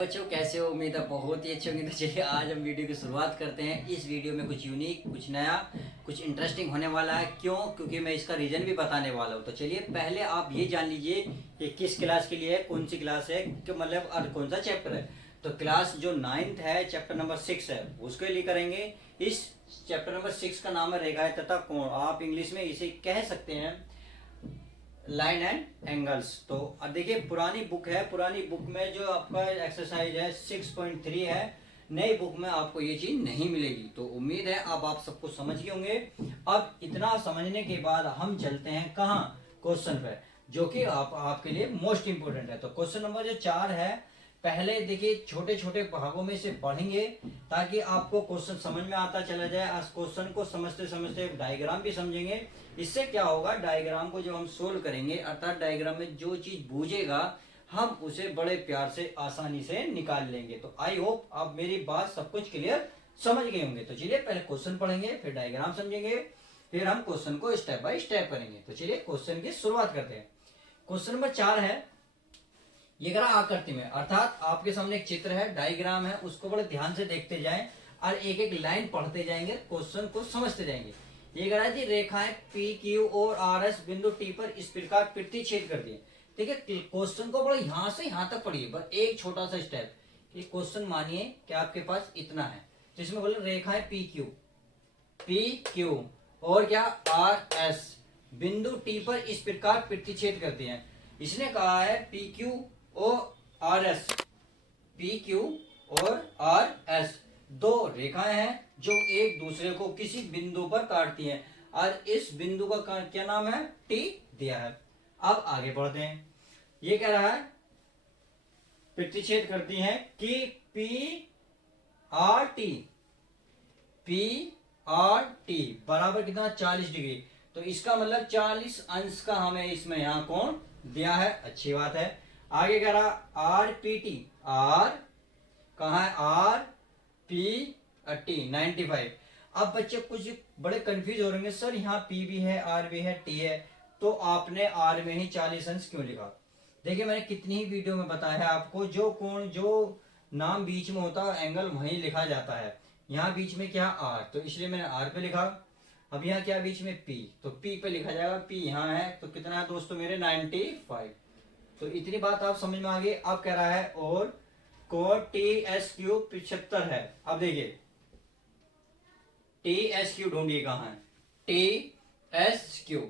बच्चों कैसे हो? उम्मीद है बहुत ही अच्छे होंगे। तो चलिए आज हम वीडियो की शुरुआत करते हैं। इस वीडियो में कुछ यूनिक, कुछ नया, कुछ इंटरेस्टिंग होने वाला है। क्यों? क्योंकि मैं इसका रीज़न भी बताने वाला हूँ। तो चलिए पहले आप ये जान लीजिए कि किस क्लास के लिए है, कौन सी क्लास है, कि मतलब और कौन सा चैप्टर है। तो क्लास जो 9th है, चैप्टर नंबर 6 है, उसके लिए करेंगे। इस चैप्टर नंबर 6 का नाम है रेखाएं तथा कोण। आप इंग्लिश में इसे कह सकते हैं लाइन एंड एंगल्स। तो अब देखिए पुरानी बुक है, पुरानी बुक में जो आपका एक्सरसाइज है 6.3 है, नई बुक में आपको ये चीज नहीं मिलेगी। तो उम्मीद है अब आप सबको समझ गए होंगे। अब इतना समझने के बाद हम चलते हैं कहाँ, क्वेश्चन पे, जो कि आपके लिए मोस्ट इंपोर्टेंट है। तो क्वेश्चन नंबर जो 4 है, पहले देखिए छोटे छोटे भागों में से पढ़ेंगे ताकि आपको क्वेश्चन समझ में आता चला जाए। इस क्वेश्चन को समझते समझते डायग्राम भी समझेंगे। इससे क्या होगा, डायग्राम को जब हम सोल्व करेंगे, अर्थात डायग्राम में जो चीज बूझेगा हम उसे बड़े प्यार से आसानी से निकाल लेंगे। तो आई होप आप मेरी बात सब कुछ क्लियर समझ गए होंगे। तो चलिए पहले क्वेश्चन पढ़ेंगे, फिर डायग्राम समझेंगे, फिर हम क्वेश्चन को स्टेप बाय स्टेप करेंगे। तो चलिए क्वेश्चन की शुरुआत करते हैं। क्वेश्चन नंबर 4 है, ये करा आकृति में, अर्थात आपके सामने एक चित्र है, डायग्राम है, उसको बड़े ध्यान से देखते जाएं और एक एक लाइन पढ़ते जाएंगे, क्वेश्चन को समझते जाएंगे। ये करा जी, रेखाएं पी क्यू और आर एस बिंदु टी पर इस प्रकार प्रतिच्छेद कर दिए। ठीक है, क्वेश्चन को बड़े यहां से यहां तक पढ़िए, बस एक छोटा सा स्टेप। ये क्वेश्चन मानिए कि आपके पास इतना है, जिसमें बोले रेखाएं पी क्यू और क्या आर एस बिंदु टी पर इस प्रकार प्रतिच्छेद करते हैं। इसने कहा है पी क्यू और आर एस, पी क्यू और आर एस दो रेखाएं हैं जो एक दूसरे को किसी बिंदु पर काटती हैं, और इस बिंदु का क्या नाम है, टी दिया है। अब आगे बढ़ते हैं। ये कह रहा है प्रतिच्छेद करती हैं कि पी आर टी बराबर कितना, 40 डिग्री। तो इसका मतलब 40 अंश का हमें इसमें यहां कोण दिया है, अच्छी बात है। आगे कह रहा आर पी टी, आर कहा है, आर पी टी 95। अब बच्चे कुछ बड़े कंफ्यूज हो रहे हैं, सर यहाँ पी भी है, आर भी है, टी है, तो आपने आर में ही 40 अंश क्यों लिखा? देखिए मैंने कितनी ही वीडियो में बताया है आपको, जो कोण, जो नाम बीच में होता है एंगल वहीं लिखा जाता है। यहाँ बीच में क्या, आर, तो इसलिए मैंने आर पे लिखा। अब यहाँ क्या बीच में, पी, तो पी पे लिखा जाएगा, पी यहाँ है, तो कितना है दोस्तों मेरे, 95। तो इतनी बात आप समझ में आ गई। अब कह रहा है और कोण टी एस क्यू 75 है। अब देखिए टी एस क्यू ढूंढिए कहां है, टी एस क्यू।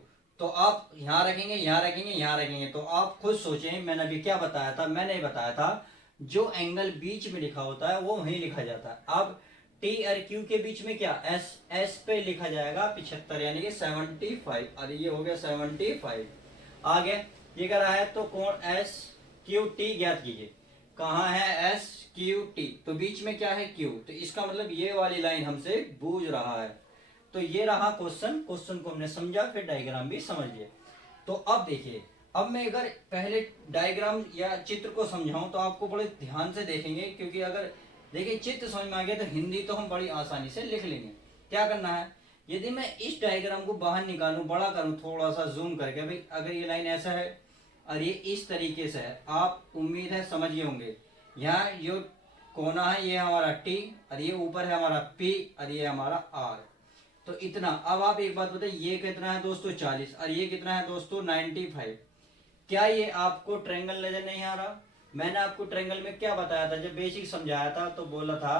तो आप यहां रखेंगे, यहां रखेंगे, यहां रखेंगे, तो आप खुद सोचें मैंने अभी क्या बताया था। मैंने बताया था जो एंगल बीच में लिखा होता है वो वहीं लिखा जाता है। अब टी और क्यू के बीच में क्या, एस, एस पे लिखा जाएगा 75 यानी कि 75। अरे ये हो गया 75। आगे ये कह रहा है तो कोण एस क्यू टी ज्ञात कीजिए। कहाँ है एस क्यू टी, तो बीच में क्या है, क्यू, तो इसका मतलब ये वाली लाइन हमसे बूझ रहा है। तो ये रहा क्वेश्चन, क्वेश्चन को हमने समझा, फिर डायग्राम भी समझ लिए। तो अब देखिए, अब मैं अगर पहले डायग्राम या चित्र को समझाऊं तो आपको बड़े ध्यान से देखेंगे, क्योंकि अगर देखिए चित्र समझ में आ गया तो हिंदी तो हम बड़ी आसानी से लिख लेंगे। क्या करना है, यदि मैं इस डायग्राम को बाहर निकालूं, बड़ा करूं, थोड़ा सा जूम करके, भाई अगर ये लाइन ऐसा है और ये इस तरीके से है, आप उम्मीद है समझ गए होंगे। यहाँ जो कोना है ये हमारा टी, और ये ऊपर है हमारा पी, और ये हमारा आर। तो इतना। अब आप एक बात बताइए, ये कितना है दोस्तों 40, और ये कितना है दोस्तों 95। क्या ये आपको ट्रायंगल नजर नहीं आ रहा? मैंने आपको ट्रायंगल में क्या बताया था, जब बेसिक समझाया था तो बोला था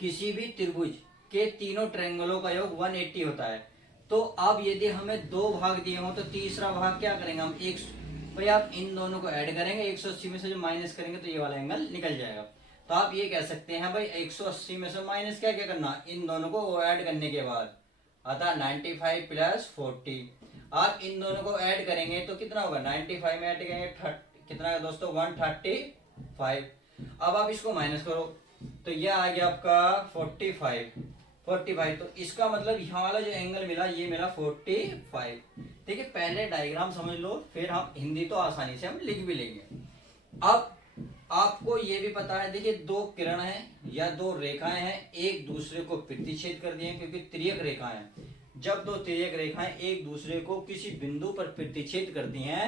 किसी भी त्रिभुज के तीनों ट्रायंगलों का योग 180 होता है। तो अब यदि हमें दो भाग दिए हो तो तीसरा भाग क्या करेंगे हम, एक, भाई आप इन दोनों को ऐड करेंगे, 180 में से जो माइनस करेंगे तो ये वाला एंगल निकल जाएगा। तो आप ये कह सकते हैं भाई 180 में से माइनस क्या क्या करना, इन दोनों को ऐड करने के बाद, अतः 95 प्लस 40। आप इन दोनों को ऐड करेंगे तो कितना होगा, 95 में ऐड करेंगे कितना है दोस्तों 135। अब आप इसको माइनस करो तो यह आ गया आपका 45। तो इसका मतलब यहाँ वाला जो एंगल मिला ये मिला 45। ठीक है, पहले डायग्राम समझ लो, फिर हम हिंदी तो आसानी से हम लिख भी लेंगे। अब आपको ये भी पता है, देखिए दो किरण है या दो रेखाएं हैं, एक दूसरे को प्रतिच्छेद कर दिए, क्योंकि तिर्यक रेखाएं हैं। जब दो तिर्यक रेखाएं एक दूसरे को किसी बिंदु पर प्रतिच्छेद करती हैं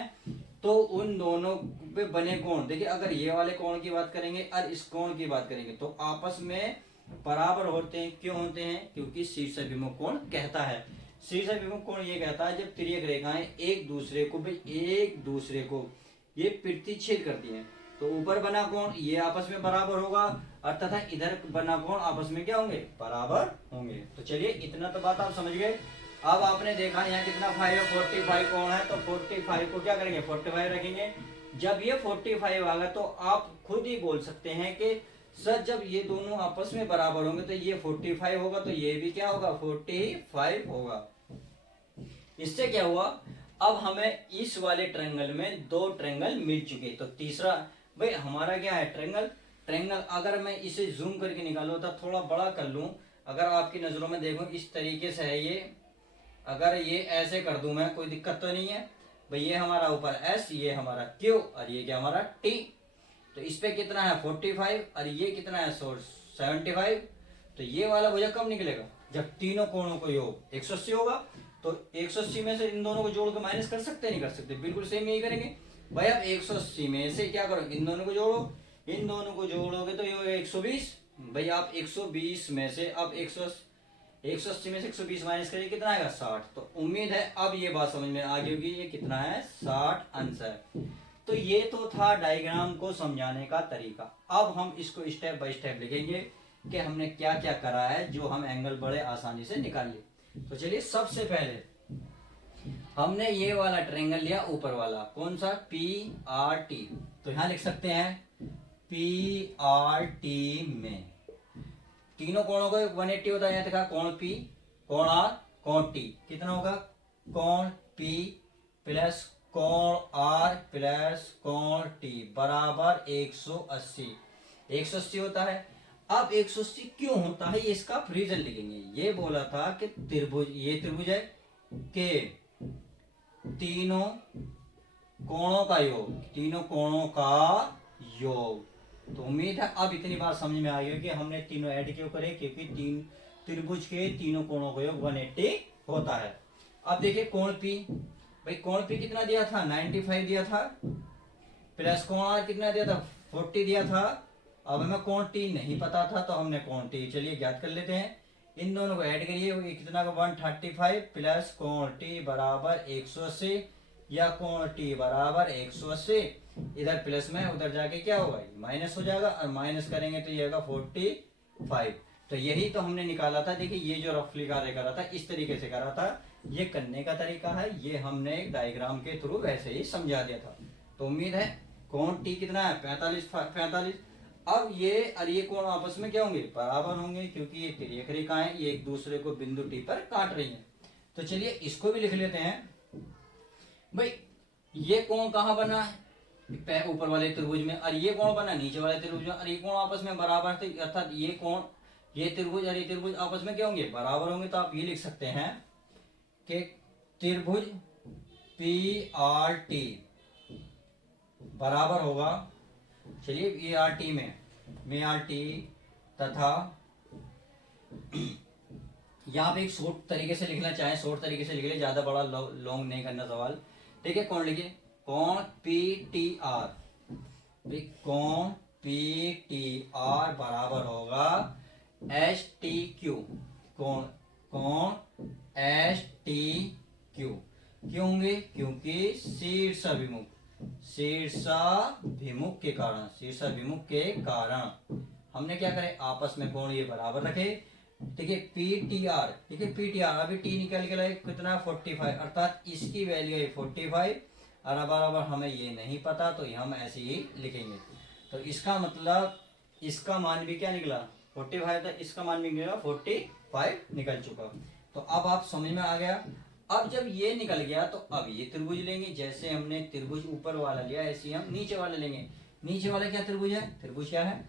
तो उन दोनों पे बने कोण, देखिए अगर ये वाले कोण की बात करेंगे और इस कोण की बात करेंगे तो आपस में बराबर होते हैं। क्यों होते हैं? क्योंकि शीर्षाभिमुख कोण कहता है, शीर्षाभिमुख कोण ये कहता है जब तिर्यक रेखाएं एक दूसरे को ये प्रतिच्छेद करती हैं तो ऊपर बना कोण ये आपस में बराबर होगा और तथा इधर बना कोण आपस में क्या होंगे? बराबर होंगे। तो चलिए इतना तो बात आप समझ गए। अब आपने देखा यहाँ कितना 5 है, 45 कोण है, तो 45 को क्या करेंगे? 45 रखेंगे। जब ये 45 आ गया तो आप खुद ही बोल सकते हैं कि सर जब ये दोनों आपस में बराबर होंगे तो ये 45 होगा तो ये भी क्या होगा? 45 होगा। इससे क्या हुआ? अब हमें इस वाले ट्रायंगल में दो ट्रायंगल मिल चुके। तो तीसरा भाई हमारा क्या है? ट्रायंगल अगर मैं इसे जूम करके निकालूं तो थोड़ा बड़ा कर लूं, अगर आपकी नजरों में देखो इस तरीके से है ये, अगर ये ऐसे कर दूं मैं, कोई दिक्कत तो नहीं है भाई। ये हमारा ऊपर S, ये हमारा Q और ये क्या हमारा T। तो इस पे कितना है? 45 और ये कितना है? 75। तो ये वाला भुजा कब निकलेगा? जब तीनों कोणों को योग 180 होगा। तो 180 में से इन दोनों को जोड़ के माइनस कर सकते हैं? नहीं कर सकते, बिल्कुल सेम यही करेंगे भाई। अब 180 में से क्या करो? इन दोनों को जोड़ो, इन दोनों को जोड़ोगे तो ये होगा 120। भाई आप 120 में से अब 180 में से 120 माइनस करिए, कितना आएगा? 60। तो उम्मीद है अब ये बात समझ में आ गई होगी, ये कितना है? 60 आंसर। तो ये तो था डायग्राम को समझाने का तरीका। अब हम इसको स्टेप बाय स्टेप लिखेंगे कि हमने क्या क्या करा है जो हम एंगल बड़े आसानी से निकाल लिए। तो चलिए सबसे पहले हमने ये वाला ट्रायंगल लिया ऊपर वाला, कौन सा? PRT। तो यहां लिख सकते हैं PRT में तीनों कोणों को 180 होता है। देखा कोण P, कोण R, कोण T कितना होगा? कोण P प्लस कोण R प्लस कोण T बराबर 180। 180 होता है। अब 180 क्यों होता है ये इसका रीजन लिखेंगे। ये बोला था कि त्रिभुज, ये त्रिभुज है के तीनों कोणों का योग, तीनों कोणों का योग। तो उम्मीद है अब इतनी बात समझ में आ गई कि हमने तीनों ऐड क्यों करे, क्योंकि तीन त्रिभुज के तीनों कोणों का योग 180 होता है। अब देखिए कोण P, भाई कोण P कितना दिया था? 95 दिया था, प्लस कोण R कितना दिया था? 40 दिया था। अब हमें कोण T नहीं पता था तो हमने कोण T चलिए ज्ञात कर लेते हैं। इन दोनों को ऐड करिए, कितना का? 135 प्लस कोण T बराबर 180 या कोण T बराबर 180। इधर प्लस में उधर जाके क्या होगा? माइनस हो जाएगा और माइनस करेंगे तो ये होगा 45। तो यही तो हमने निकाला था। देखिए ये जो रफली कार्य करा था इस तरीके से करा था, ये करने का तरीका है, ये हमने एक डायग्राम के थ्रू वैसे ही समझा दिया था। तो उम्मीद है कोण T कितना है? 45। अब ये और ये कोण आपस में क्या होंगे? बराबर होंगे, क्योंकि ये तिर्यक रेखाएं ये एक दूसरे को बिंदु T पर काट रही हैं। तो चलिए इसको भी लिख लेते हैं। भाई ये कोण कहाँ बना है? ऊपर वाले त्रिभुज में, और ये कोण बना नीचे वाले त्रिभुज में, और ये कोण आपस में बराबर थे, अर्थात ये कोण, ये त्रिभुज और ये त्रिभुज आपस में क्या होंगे? बराबर होंगे। तो आप ये लिख सकते हैं कि त्रिभुज PRT बराबर होगा, चलिए ये RT में RT तथा यहाँ पे एक शॉर्ट तरीके से लिखना चाहे, शॉर्ट तरीके से लिख ले, ज्यादा बड़ा लॉन्ग नहीं करना सवाल। ठीक है, कौन लिखिए? कोण PTR, कोण PTR बराबर होगा STQ। कोण STQ क्यों होंगे? क्योंकि शीर्षाभिमुख के कारण हमने क्या करे? आपस में कोण ये बराबर रखे। देखिए PTR, देखिए PTR अभी T निकल के लाए कितना? 45, अर्थात इसकी वैल्यू है 45 और बराबर हमें ये नहीं पता तो हम ऐसे ही लिखेंगे। तो इसका मतलब इसका मान भी क्या निकला? 45 था, इसका मान भी निकला 45 निकल चुका। तो अब आप समझ में आ गया। अब जब ये निकल गया तो अब ये त्रिभुज लेंगे, जैसे हमने त्रिभुज ऊपर वाला लिया ऐसे ही हम नीचे वाला लेंगे। नीचे वाला क्या त्रिभुज है? त्रिभुज क्या है?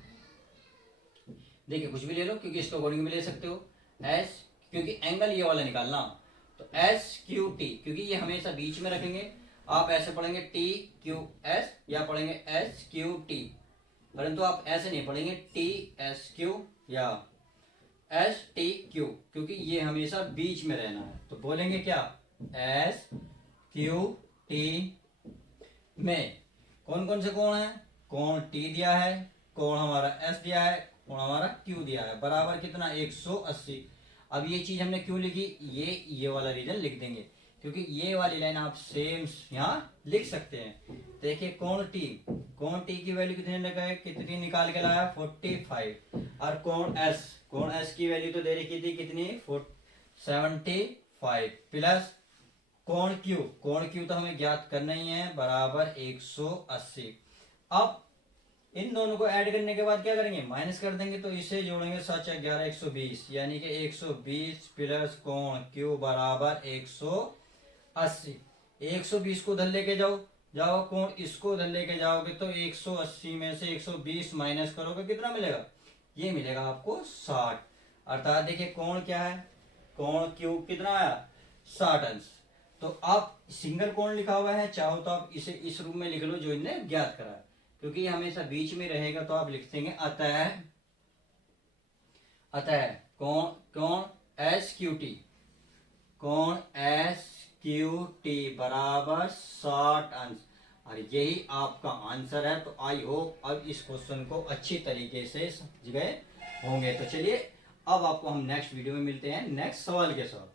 देखिए कुछ भी ले लो, क्योंकि इसको अकॉर्डिंग भी ले सकते हो। एस, क्योंकि एंगल ये वाला निकालना, तो SQT, क्योंकि ये हमेशा बीच में रखेंगे। आप ऐसे पढ़ेंगे TQS या पढ़ेंगे SQT, परंतु आप ऐसे नहीं पढ़ेंगे TSQ या STQ, क्योंकि ये हमेशा बीच में रहना है। तो बोलेंगे क्या? SQT में कौन कौन से कोण है, कोण टी दिया है, कोण हमारा एस दिया है, कोण हमारा क्यू दिया है, बराबर कितना 180। अब ये चीज हमने क्यों लिखी, ये वाला रीजन लिख देंगे क्योंकि ये वाली लाइन आप सेम यहाँ लिख सकते हैं। देखिए कोण टी की वैल्यू कितने लगाए, कितनी निकाल के लाया 45, और कोण एस की वैल्यू तो दे रखी थी कितनी 75 प्लस कोण क्यू तो हमें ज्ञात करना ही है बराबर 180। अब इन दोनों को ऐड करने के बाद क्या करेंगे, माइनस कर देंगे, तो इसे जोड़ेंगे 7 11 120, यानी कि 120 प्लस कोण क्यू बराबर 180। 120 को उधर लेके जाओ कोण इसको उधर लेके जाओगे तो 180 में से 120 माइनस करोगे कितना मिलेगा, ये मिलेगा आपको 60। अर्थात देखिए कोण क्या है, कोण क्यू कितना आया 60 अंश। तो आप सिंगल कोण लिखा हुआ है, चाहो तो आप इसे इस रूप में लिख लो जो इनने ज्ञात करा है, क्योंकि ये हमेशा बीच में रहेगा तो आप लिख देंगे अतः कोण एस क्यू टी बराबर 60 अंश, और यही आपका आंसर है। तो आई होप अब इस क्वेश्चन को अच्छी तरीके से समझ गए होंगे। तो चलिए अब आपको हम नेक्स्ट वीडियो में मिलते हैं नेक्स्ट सवाल के साथ।